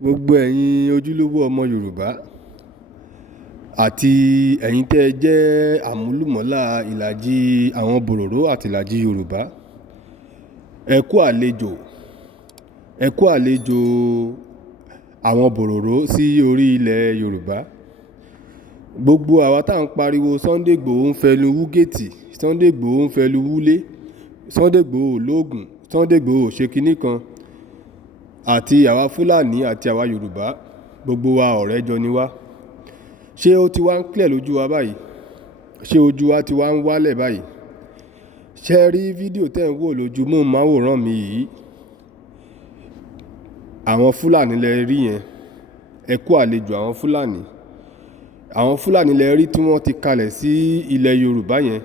Gbogbo ẹ̀yin ojúlówó ọmọ Yorùbá àti ẹ̀yin tẹ́ ẹ jẹ́ àmúlùmọ́là ìlàjì àwọn bòròró àti ìlàjì Yorùbá, ẹ kú àlejò àwọn bòròró sí orí ilẹ̀ Yorùbá. Gbogbo àwa tá à ń pariwo Sunday Igboho ń fẹnu wú gèètì, Sunday Igboho ń fẹnu wúlé, Sunday Igboho lóògùn, Sunday Igboho ṣe kinní kan, àti àwa Fúlàní àti àwa Yorùbá, gbogbo wa ọ̀rẹ́ jọ ni wá. Ṣé ó ti wá ń clear lójú wa báyìí? Ṣé ojú wa ti wá ń wálẹ̀ báyìí? Ṣé ẹ rí fídíò tẹ́ ń wò lójú móhùnmáwòrán mi yìí? Àwọn Fúlàní lẹ rí yẹn. Ẹ kú àlejò àwọn Fúlàní. Àwọn Fúlàní lẹ rí tí wọ́n ti kalẹ̀ sí ilẹ̀ Yorùbá yẹn.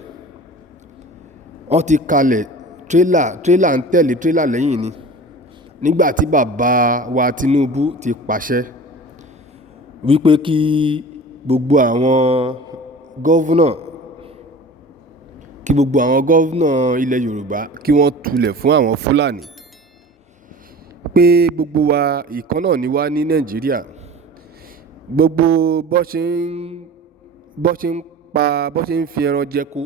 Wọ́n ti kalẹ̀, tírélà ń tẹ̀lé tírélà lẹ́yìn ni. Nígbà tí bàbá wa Tinubu ti pàṣẹ wípé kí gbogbo àwọn gọ́vnà ilẹ̀ Yorùbá kí wọ́n tulẹ̀ fún àwọn Fúlàní, pé gbogbo wa ìkan náà ni wá ní Nàìjíríà. Gbogbo bó ṣe ń fi ẹran jẹko,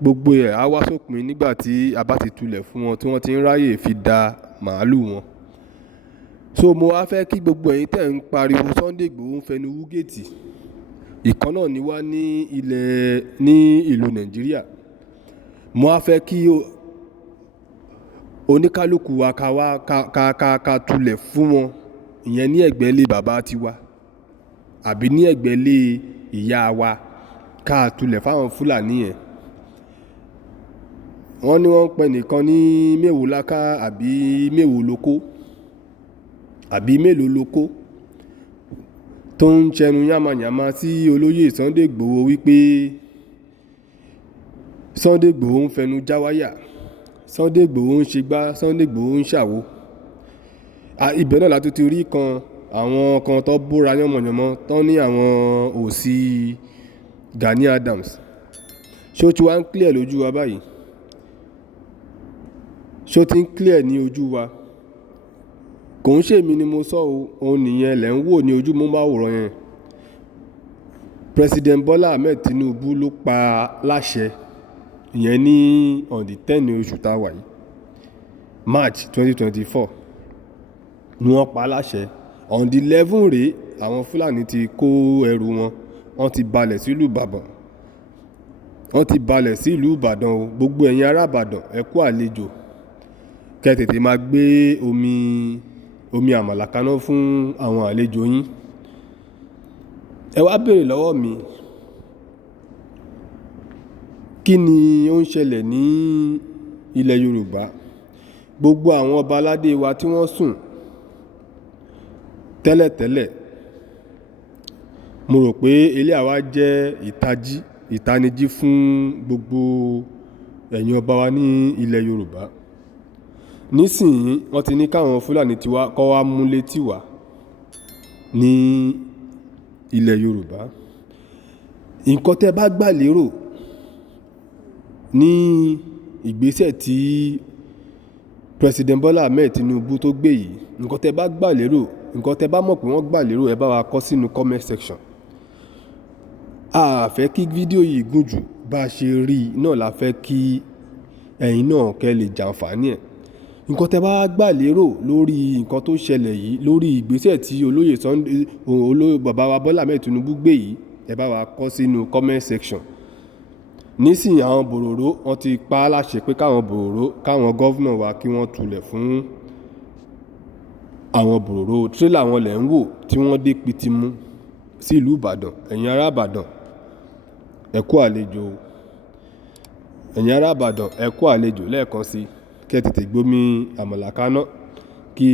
gbogbo ẹ̀ á wá sópin nígbà tí a bá ti tulẹ̀ fún wọn tí wọ́n ti ń ráyè fi da màálù wọn. So mo wá fẹ́ kí gbogbo ẹ̀yin tẹ́ ń pariwo Sunday Igboho ń fẹnu wú gèètì, ìkan náà ni wá ní ìlú Nàìjíríà. Mo wá fẹ́ kí oníkálukú wa ká tulẹ̀ fún wọn, ìyẹn ní ẹ̀gbẹ́ ilé bàbá tiwa àbí ní ẹ̀gbẹ́ ilé ìyá wa, ká tulẹ̀ fáwọn Fúlàní yẹn. Wọ́n ní wọ́n ń pè nìkan ní mẹ́wòó láká àbí mẹ́wòó lóko àbí mélòó lóko tó ń ṣẹnu yánmayànma sí olóyè Sunday Igboho wípé Sunday Igboho ń fẹnu jáwáyà, Sunday Igboho ń ṣègbà, Sunday Igboho ń ṣàwo. Ibẹ̀ náà látó ti rí àwọn kan tó bóra yánmọ̀yánmọ́ tó ní àwọn òsì Gani Adams. Ṣé ó ti wá ń clear lójú wa báyìí? Ṣé ó ti ń clear ní ojú wa? Kò ń ṣèmi ni mo sọ o, òun nìyẹn lẹ̀ ń wò ní ojú móhùnmáwòrán yẹn. President Bola Ahmed Tinubu ló pa láṣẹ, ìyẹn ní on the 10 oṣù tá a wà yìí, March 2024 ni wọ́n pa láṣẹ. On the 11 rèé àwọn Fúlàní ti kó ẹrù wọn, wọ́n ti balẹ̀ sílùú Ìbàdàn o. Gbogbo ẹ̀yin ará Ìbàdàn ẹ kú àlejò. Kẹ́ tètè máa gbé omi àmàlà kaná fún àwọn àlejò yín. Ẹ wá béèrè lọ́wọ́ mi, kí ni ó ń ṣẹlẹ̀ ní ilẹ̀ Yorùbá? Gbogbo àwọn ọba aládé wa tí wọ́n sùn tẹ́lẹ̀tẹ́lẹ̀, mo rò pé eléyà wá jẹ́ ìtanijí fún gbogbo ẹ̀yin ọba wa ní ilẹ̀ Yorùbá. Nísìnyí wọ́n ti ní káwọn Fúlàní tiwa kọ́ wá múlé tiwa ní ilẹ̀ Yorùbá. Nǹkan tẹ́ bá gbà lérò ní ìgbésẹ̀ tí President Bola Ahmed Tinubu tó gbé yìí, nǹkan tẹ́ bá gbà lérò, nǹkan tẹ́ bá mọ̀ pé wọ́n gbà lérò, ẹ bá wa kọ sínú comment section. A fẹ́ kí fídíò yìí gùn jù, bá a ṣe rí náà la fẹ́ kí ẹ̀yin náà kẹ́ lè jàǹfààní ẹ̀. Nǹkan tẹ́ bá gbà lérò lórí nǹkan tó ṣẹlẹ̀ yìí, lórí ìgbésẹ̀ tí olóyè bàbá wa Bola Ahmed Tinubu gbé yìí, ẹ bá wa kọ sínú comment section. Nísìnyí àwọn bòròró wọ́n ti pa á láṣẹ pé káwọn gọ́vnà wa kí wọ́n tulẹ̀ fún àwọn bòròró. Tírélà wọn lẹ̀ ń wò tí wọ́n dé pitimu sí ìlú Ìbàdàn. Ẹ̀yin ará Ìbàdàn ẹ kú àlejò. Ẹ̀yin ará Ìbàdàn ẹ kú àlejò lẹ́ẹ̀kan sí. Kẹ́ tètè gbómi àmàlà kaná kí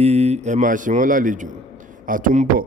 ẹ máa ṣe wọ́n lálejò. À ń bọ̀.